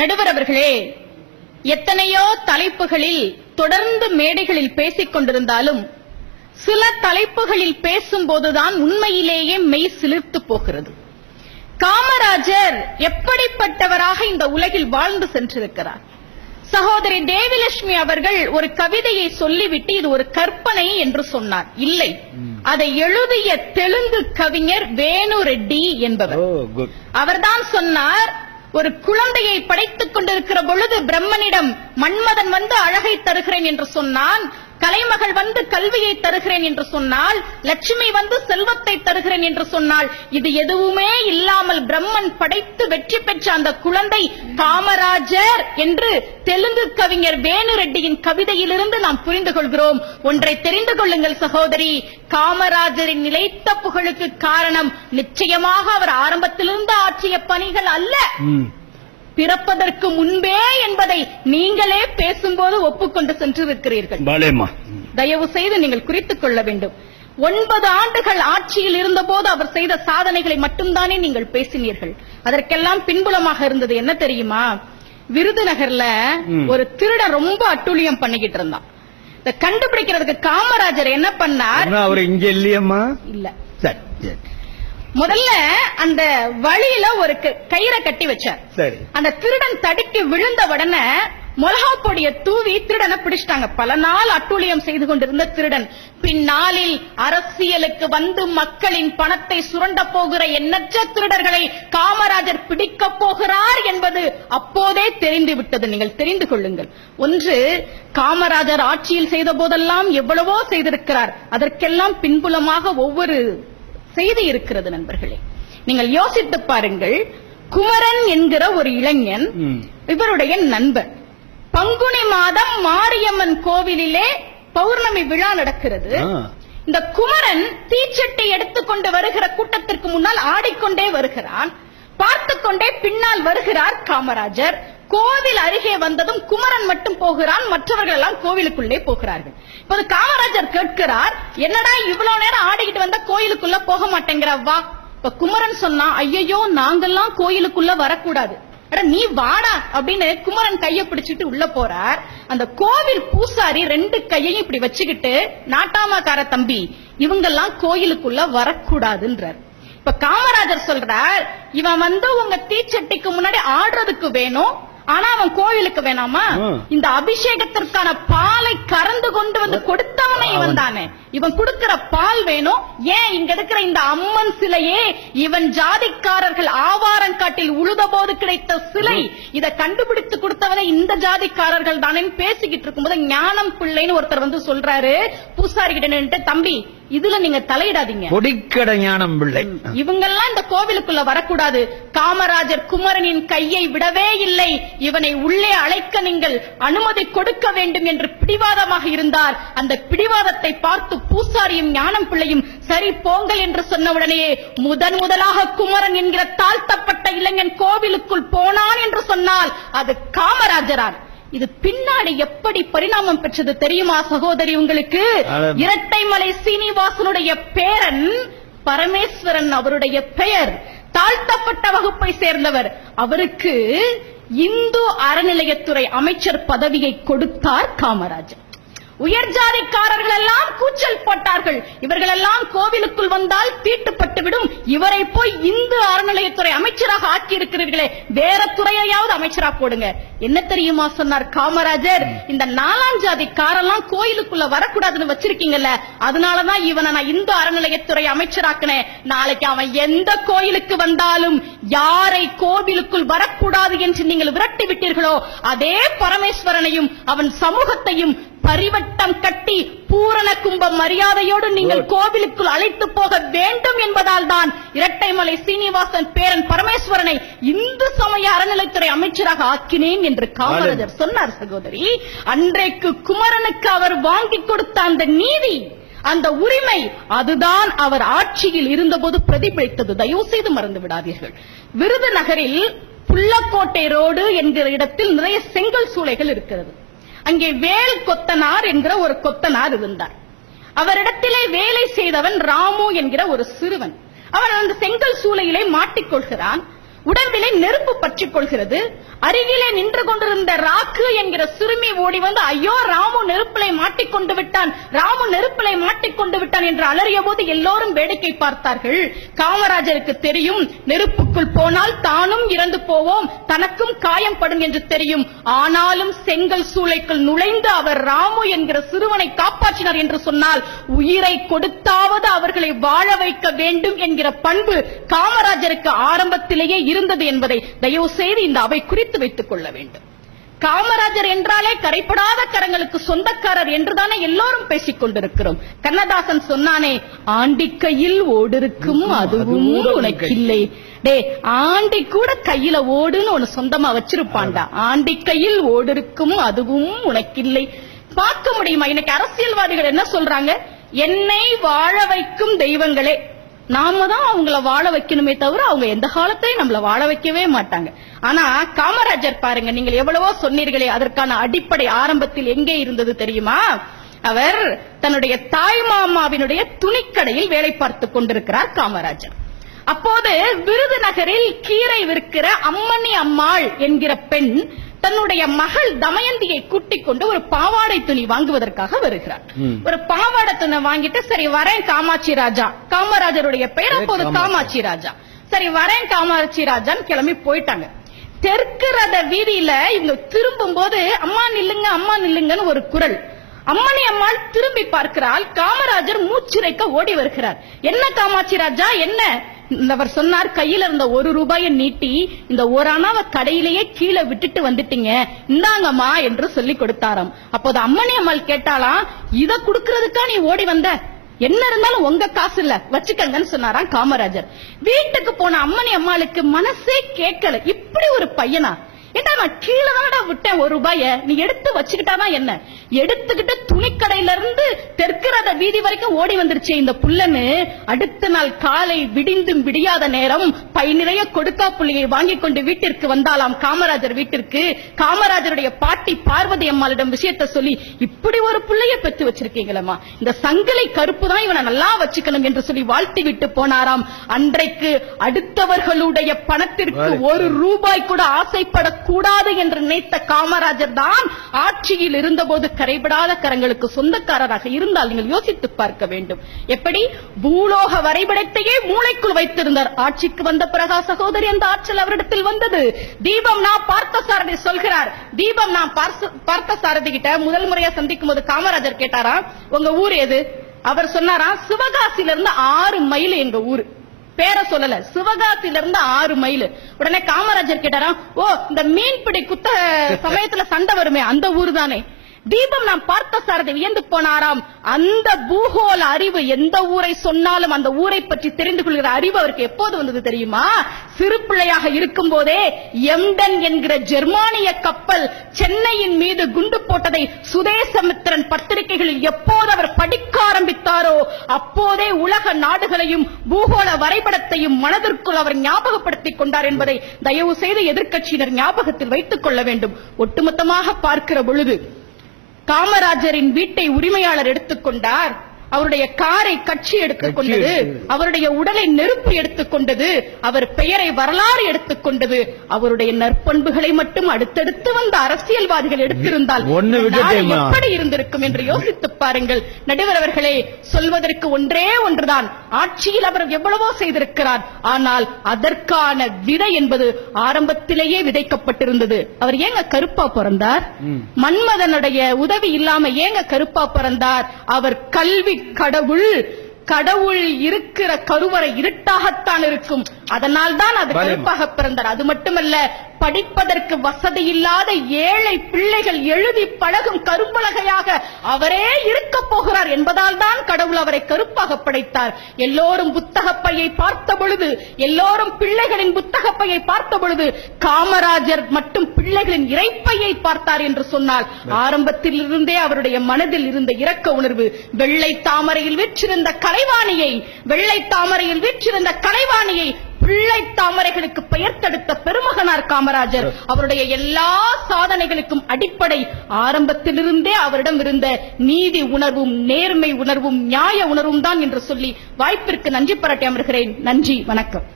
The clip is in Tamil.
நடுவர் அவர்களே, எத்தனையோ தலைப்புகளில் தொடர்ந்து மேடைகளில் பேசிக் கொண்டிருந்தாலும் சில தலைப்புகளில் பேசும்போதுதான் உண்மையிலேயே மெய் சிலிர்த்து போகிறது. காமராஜர் எப்படிப்பட்டவராக இந்த உலகில் வாழ்ந்து சென்றிருக்கிறார். சகோதரி தேவிலட்சுமி அவர்கள் ஒரு கவிதையை சொல்லிவிட்டு இது ஒரு கற்பனை என்று சொன்னார். இல்லை, அதை எழுதிய தெலுங்கு கவிஞர் வேணு ரெட்டி என்பவர். அவர்தான் சொன்னார், ஒரு குழந்தையை படைத்துக் கொண்டிருக்கிற பொழுது பிரம்மனிடம் மன்மதன் வந்து அழகை தருகிறேன் என்று சொன்னான், கலைமகள் வந்து கல்வியை தருகிறேன் என்று சொன்னால், லட்சுமி வந்து செல்வத்தை தருகிறேன் என்று சொன்னால், இது எதுவுமே இல்லாமல் பிரம்மன் படைத்து வெற்றி பெற்ற அந்த குழந்தை காமராஜர் என்று தெலுங்கு கவிஞர் வேணு ரெட்டியின் கவிதையிலிருந்து நாம் புரிந்து கொள்கிறோம். ஒன்றை தெரிந்து கொள்ளுங்கள் சகோதரி, காமராஜரின் நிலைத்த புகழுக்கு காரணம் நிச்சயமாக அவர் ஆரம்பத்திலிருந்து ஆற்றிய பணிகள் அல்ல, பிறப்பதற்கு முன்பே என்பதை நீங்களே பேசும்போது ஒப்புக்கொண்டு சென்றிருக்கிறீர்கள். தயவு செய்து நீங்கள் குறித்துக் கொள்ள வேண்டும். 9 ஆண்டுகள் ஆட்சியில் இருந்தபோது அவர் செய்த சாதனைகளை மட்டும்தானே நீங்கள் பேசினீர்கள். அதற்கெல்லாம் பின்புலமாக இருந்தது என்ன தெரியுமா? விருதுநகர்ல ஒரு திருடன் ரொம்ப அட்டூழியம் பண்ணிக்கிட்டு இருந்தான். இதை கண்டுபிடிக்கிறதுக்கு காமராஜர் என்ன பண்ணார்? அவர் இங்க இல்லையம்மா. இல்ல, சரி, முதல்ல அந்த வழியில ஒரு கயிறை கட்டி வச்சார். சரி, அந்த திருடன் தடுக்கி விழுந்த உடனே மிளகா பொடியை தூவி திருடனை பிடிச்சிட்டாங்க. பல நாள் அட்டூழியம் செய்து கொண்டிருந்த திருடன் பின்னாளில் அரசியலுக்கு வந்து மக்களின் பணத்தை சுரண்ட போகிற எண்ணற்ற திருடர்களை காமராஜர் பிடிக்க போகிறார் என்பது அப்போதே தெரிந்து விட்டது. நீங்கள் தெரிந்து கொள்ளுங்கள். ஒன்று, காமராஜர் ஆட்சியில் செய்த போதெல்லாம் எவ்வளவோ செய்திருக்கிறார். அதற்கெல்லாம் பின்புலமாக ஒவ்வொரு செய்தி இருக்கிறது. நண்பர்களே, நீங்கள் யோசித்து பாருங்கள். குமரன் என்கிற ஒரு இளைஞன், இவருடைய நண்பர், பங்குனி மாதம் மாரியம்மன் கோவிலிலே பௌர்ணமி விழா நடக்கிறது. இந்த குமரன் தீச்சட்டி எடுத்துக்கொண்டு வருகிற கூட்டத்திற்கு முன்னால் ஆடிக்கொண்டே வருகிறான். பார்த்துக்கொண்டே பின்னால் வருகிறார் காமராஜர். கோவில் அருகே வந்ததும் குமரன் மட்டும் போகிறான், மற்றவர்கள் எல்லாம் கோவிலுக்குள்ளே போகிறார்கள். இப்போது காமராஜர் கேட்கிறார், என்னடா இவ்வளவு நேரம் ஆடிக்கிட்டு வந்த கோயிலுக்குள்ள போக மாட்டேங்கிற, வா. இப்ப குமரன் சொன்னா, ஐயோ நாங்கெல்லாம் கோயிலுக்குள்ள வரக்கூடாது, நீ வாடா அப்படின்னு குமரன் கையை பிடிச்சிட்டு உள்ள போறார். அந்த கோவில் பூசாரி 2 கையையும் இப்படி வச்சுக்கிட்டு, நாட்டாமாக்கார தம்பி, இவங்கெல்லாம் கோயிலுக்குள்ள வரக்கூடாதுன்றார். இப்ப காமராஜர் சொல்றார், இவன் வந்து உங்க தீச்சட்டிக்கு முன்னாடி ஆடுறதுக்கு வேணும், ஆனா அவன் கோவிலுக்கு வேணாமா? இந்த அபிஷேகத்திற்கான பாலை கறந்து கொண்டு வந்து கொடுத்தவனே இவன் தானே. இவன் கொடுக்கிற பால் வேணும். ஏன் இங்க இருக்கிற இந்த அம்மன் சிலையே இவன் ஜாதிக்காரர்கள் ஆவாரங்காட்டில் உழுத போது கிடைத்த சிலை, இதை கண்டுபிடித்து கொடுத்தவனே இந்த ஜாதிக்காரர்கள் தானே பேசிக்கிட்டு இருக்கும்போது ஞானம் பிள்ளைன்னு ஒருத்தர் வந்து சொல்றாரு பூசாரி கிட்ட நின்று, தம்பி இதுல நீங்க தலையிடாதீங்க, பொடிக்கட ஞானம் பிள்ளை, இவங்கெல்லாம் இந்த கோவிலுக்குள்ள வரக்கூடாது. காமராஜர் குமரனின் கையை விடவே இல்லை. இவனை உள்ளே அழைக்க நீங்கள் அனுமதி கொடுக்க வேண்டும் என்று பிடிவாதமாக இருந்தார். அந்த பிடிவாதத்தை பார்த்து பூசாரியும் ஞானம் பிள்ளையும் சரி போங்கள் என்று சொன்னவுடனே முதலாக குமரன் என்கிற தாழ்த்தப்பட்ட இளைஞன் கோவிலுக்குள் போனான் என்று சொன்னால் அது காமராஜரான். இது பின்னாடி எப்படி பரிணாமம் பெற்றது தெரியுமா சகோதரி உங்களுக்கு? இரட்டைமலை சீனிவாசனுடைய பேரன் பரமேஸ்வரன் அவருடைய பெயர், தாழ்த்தப்பட்ட வகுப்பை சேர்ந்தவர். அவருக்கு இந்து அறநிலையத்துறை அமைச்சர் பதவியை கொடுத்தார் காமராஜர். உயர்ஜாதிக்காரர்கள் எல்லாம் கூச்சல் போட்டார்கள், இவர்கள் எல்லாம் கோவிலுக்குள் வந்தால் தீட்டுப்பட்டுவிடும், இவரை போய் இந்து அறநிலையத்துறை அமைச்சராக ஆக்கி இருக்கிறீர்களே, வேற துறையாவது அமைச்சரா போடுங்க. என்ன தெரியுமா சொன்னார் காமராஜர்? இந்த 4ஆம் ஜாதிக்காரெல்லாம் கோயிலுக்குள்ள வரக்கூடாதுன்னு வச்சிருக்கீங்கல்ல, அதனாலதான் இவனை நான் இந்து அறநிலையத்துறை அமைச்சராக்குனேன். நாளைக்கு அவன் எந்த கோயிலுக்கு வந்தாலும் யாரை கோவிலுக்குள் வரக்கூடாது என்று நீங்கள் விரட்டி விட்டீர்களோ, அதே பரமேஸ்வரனையும் அவன் சமூகத்தையும் பரிவட்டம் கட்டி பூரண கும்ப மரியாதையோடு நீங்கள் கோவிலுக்குள் அழைத்து போக வேண்டும் என்பதால் தான் இரட்டைமலை சீனிவாசன் பேரன் பரமேஸ்வரனை இந்து சமய அறநிலைத்துறை அமைச்சராக ஆக்கினேன் என்று காமராஜர் சொன்னார். சகோதரி, அன்றைக்கு குமரனுக்கு அவர் வாங்கி கொடுத்த அந்த நீதி, அந்த உரிமை, அதுதான் அவர் ஆட்சியில் இருந்தபோது பிரதிபலித்தது. தயவு செய்து மறந்து விடாதீர்கள். விருதுநகரில் புள்ளக்கோட்டை ரோடு என்கிற இடத்தில் நிறைய செங்கல் சூளைகள் இருக்கிறது. அங்கே வேல் கொத்தனார் என்கிற ஒரு கொத்தனார் இருந்தார். அவரிடத்திலே வேலை செய்தவன் ராமு என்கிற ஒரு சிறுவன். அவன் அந்த செங்கல் சூளையிலே மாட்டிக்கொள்கிறான். உடம்பிலே நெருப்பு பற்றிக் கொள்கிறது. அருகிலே நின்று கொண்டிருந்த ராக்கு என்கிற சிறுமி ஓடி வந்து, ஐயோ ராமு நெருப்பிலை மாட்டிக்கொண்டு விட்டான், ராமு நெருப்பிலை மாட்டிக்கொண்டு விட்டான் என்று அலறிய போது எல்லோரும் வேடிக்கை பார்த்தார்கள். காமராஜருக்கு தெரியும், நெருப்புக்குள் போனால் தானும் இறந்து போவோம், தனக்கும் காயம் படும் என்று தெரியும். ஆனாலும் செங்கல் சூளைக்குள் நுழைந்து அவர் ராமு என்கிற சிறுவனை காப்பாற்றினார் என்று சொன்னால், உயிரை கொடுத்தாவது அவர்களை வாழ வைக்க வேண்டும் என்கிற பண்பு காமராஜருக்கு ஆரம்பத்திலேயே இருந்தது என்பதை தயவு செய்து இந்த அவை குறித்து வைத்துக் கொள்ள வேண்டும். காமராஜர் என்றாலே கரைப்படாத கரங்களுக்கு சொந்தக்காரர் என்றுதானே எல்லோரும் பேசிக் கொண்டிருக்கிறோம். கண்ணதாசன் சொன்னானே, ஆண்டிக்கையில் ஓடிருக்கும் அதுவும் உனக்கில்லை. டே, ஆண்டி கூட கையில ஓடுன்னு ஒன்னு சொந்தமா வச்சிருப்பான்டா. ஆண்டிக்கையில் ஓடிருக்கும் அதுவும் உனக்கில்லை. பார்க்க முடியுமா? இன்னைக்கு அரசியல்வாதிகள் என்ன சொல்றாங்க? என்னை வாழ வைக்கும் தெய்வங்களே, நாம தான் அவங்கள வாழ வைக்கணுமே தவிர அவங்க எந்த காலத்தையும் நம்மள வாழ வைக்கவே மாட்டாங்க. ஆனா காமராஜர் பாருங்க, நீங்கள் எவ்வளவோ சொன்னீர்களே, அதற்கான அடிப்படை ஆரம்பத்தில் எங்கே இருந்தது தெரியுமா? அவர் தன்னுடைய தாய் மாமாவினுடைய துணிக்கடையில் வேலை பார்த்துக் கொண்டிருக்கிறார் காமராஜர். அப்போது விருதுநகரில் கீரை விற்கிற அம்மணி அம்மாள் என்கிற பெண் தன்னுடைய மகள் தமயந்தியை கூட்டிக் கொண்டு ஒரு பாவாடை துணி வாங்குவதற்காக வருகிறார். ஒரு பாவாடை துணி வாங்கிட்டு, சரி வரேன் காமாட்சி ராஜா, காமராஜருடைய பெயர் அப்போது காமாட்சி ராஜா, சரி வரேன் காமாட்சி ராஜான்னு கிளம்பி போயிட்டாங்க. தெற்கு ரத வீதியில இவங்க திரும்பும் போது அம்மா நில்லுங்க அம்மா நில்லுங்கன்னு ஒரு குரல். அம்மணி அம்மாள் திரும்பி பார்க்கிறாள். காமராஜர் மூச்சிறைக்க ஓடி வருகிறார். என்ன காமாட்சி ராஜா என்ன? அவர் சொன்னார், கையில இருந்த 1 ரூபாயை நீட்டி, இந்த ஒரு அணாவை கடையிலேயே கீழே விட்டுட்டு வந்துட்டீங்க, இந்தாங்கம்மா என்று சொல்லி கொடுத்தாராம். அப்போது அம்மணி அம்மாள் கேட்டாலாம், இத குடுக்கறதுக்கா நீ ஓடி வந்த? என்ன இருந்தாலும் உங்க காசு இல்ல, வச்சுக்கங்கன்னு சொன்னாராம் காமராஜர். வீட்டுக்கு போன அம்மணி அம்மாளுக்கு மனசே கேட்கல, இப்படி ஒரு பையனா? ஏண்டா நான் கீழே தானடா விட்டேன் 1 ரூபாய, நீ எடுத்து வச்சுக்கிட்டாதான் என்ன? எடுத்துக்கிட்டு துணிக்கடையில இருந்து தெற்கிறத வீதி வரைக்கும் ஓடி வந்துருச்சு இந்த புள்ளன்னு. அடுத்த நாள் காலை விடிந்தும் விடியாத நேரம் பை நிறைய கொடுக்கா புள்ளியை வாங்கி கொண்டு வீட்டிற்கு வந்தாலாம் காமராஜர் வீட்டிற்கு. காமராஜருடைய பாட்டி பார்வதி அம்மாளிடம் விஷயத்தை சொல்லி, இப்படி ஒரு புள்ளைய பெற்று வச்சிருக்கீங்களா, இந்த சங்கிலி கருப்பு தான் இவனை நல்லா வச்சுக்கணும் என்று சொல்லி வாழ்த்தி விட்டு போனாராம். அன்றைக்கு அடுத்தவர்களுடைய பணத்திற்கு 1 ரூபாய் கூட ஆசைப்பட கூடாது என்று நினைத்த காமராஜர் தான் ஆட்சியில் இருந்தபோது கரைபடாத கரங்களுக்கு சொந்தக்காரராக இருந்தால் நீங்கள் யோசித்து பார்க்க வேண்டும். எப்படி பூலோக வரைபடத்தையே மூளைக்குள் வைத்திருந்தார். ஆட்சிக்கு வந்த பிறகா சகோதரி அந்த ஆற்றல் அவரிடத்தில் வந்தது. தீபம் நான் பார்த்தசாரதி சொல்கிறார். தீபம் நான் பார்த்தசாரதி கிட்ட முதல் முறையா சந்திக்கும் போது காமராஜர் கேட்டாரா, உங்க ஊர் எது? அவர் சொன்னாரா, சிவகாசியில இருந்து 6 மைல் எங்க ஊரு. பேர சொல்லல, சிவகாசியில இருந்து 6 மைல். உடனே காமராஜர் கேட்டாரா, ஓ இந்த மீன்பிடி குத்த சமயத்துல சண்டை வருமே அந்த ஊர் தானே? தீபம் நான் பார்த்த சாரதி வியந்து போனாராம். அந்த பூகோள அறிவு, எந்த ஊரை சொன்னாலும் அந்த ஊரை பற்றி தெரிந்து கொள்கிற அறிவு அவருக்கு எப்போது வந்தது தெரியுமா? சிறு பிள்ளையாக இருக்கும் போதே எம்டன் என்கிற ஜெர்மானிய கப்பல் சென்னையின் மீது குண்டு போட்டதை சுதேசமித்திரன் பத்திரிகைகளில் எப்போது அவர் படிக்க ஆரம்பித்தாரோ அப்போதே உலக நாடுகளையும் பூகோள வரைபடத்தையும் மனதிற்குள் அவர் ஞாபகப்படுத்திக் கொண்டார் என்பதை தயவு செய்து எதிர்க்கட்சியினர் ஞாபகத்தில் வைத்துக் கொள்ள வேண்டும். ஒட்டுமொத்தமாக பார்க்கிற பொழுது காமராஜரின் வீட்டை உரிமையாளர் எடுத்துக்கொண்டார், அவருடைய காரை கட்சி எடுத்துக்கொண்டது, அவருடைய உடலை நெருப்பு எடுத்துக்கொண்டது, அவர் பெயரை வரலாறு எடுத்துக்கொண்டது. அவருடைய நற்பண்புகளை மட்டும் அடுத்தடுத்து வந்த அரசியல்வாதிகள் எடுத்திருந்தால் எப்படி இருந்திருக்கும் என்று யோசித்து பாருங்கள். நடுவர் அவர்களே, சொல்வதற்கு ஒன்றே ஒன்றுதான், ஆட்சியில் அவர் எவ்வளவோ செய்திருக்கிறார், ஆனால் அதற்கான விதை என்பது ஆரம்பத்திலேயே விதைக்கப்பட்டிருந்தது. அவர் ஏங்க கருப்பா பிறந்தார்? மன்மதனுடைய உதவி இல்லாம ஏங்க கருப்பா பிறந்தார்? அவர் கல்வி கடவுள், கடவுள் இருக்கிற கருவறை இருட்டாகத்தான் இருக்கும், அதனால் தான் அது கருப்பாக பிறந்தார். அது மட்டுமல்ல, படிப்பதற்கு வசதி இல்லாத ஏழை பிள்ளைகள் எழுதி பழகும் கரும்பலகையாக அவரே இருக்க போகிறார் என்பதால் தான் கடவுள் அவரை கருப்பாக படைத்தார். எல்லோரும் புத்தகப்பையை பார்த்த பொழுது, எல்லோரும் பிள்ளைகளின் புத்தகப்பையை பார்த்த பொழுது காமராஜர் மட்டும் பிள்ளைகளின் இறைப்பையை பார்த்தார் என்று சொன்னால், ஆரம்பத்தில் இருந்தே அவருடைய மனதில் இருந்த இரக்க உணர்வு. வெள்ளை தாமரையில் வீற்றிருந்த கலைவாணியை, வெள்ளை தாமரையில் வீற்றிருந்த கலைவாணியை பிள்ளை தாமரைகளுக்கு பெயர் தடுத்த பெருமகனார் காமராஜர். அவருடைய எல்லா சாதனைகளுக்கும் அடிப்படை ஆரம்பத்திலிருந்தே அவரிடம் இருந்த நீதி உணர்வும் நேர்மை உணர்வும் நியாய உணர்வும் தான் என்று சொல்லி வாய்ப்பிற்கு நன்றி பாராட்டி அமர்கிறேன். நன்றி, வணக்கம்.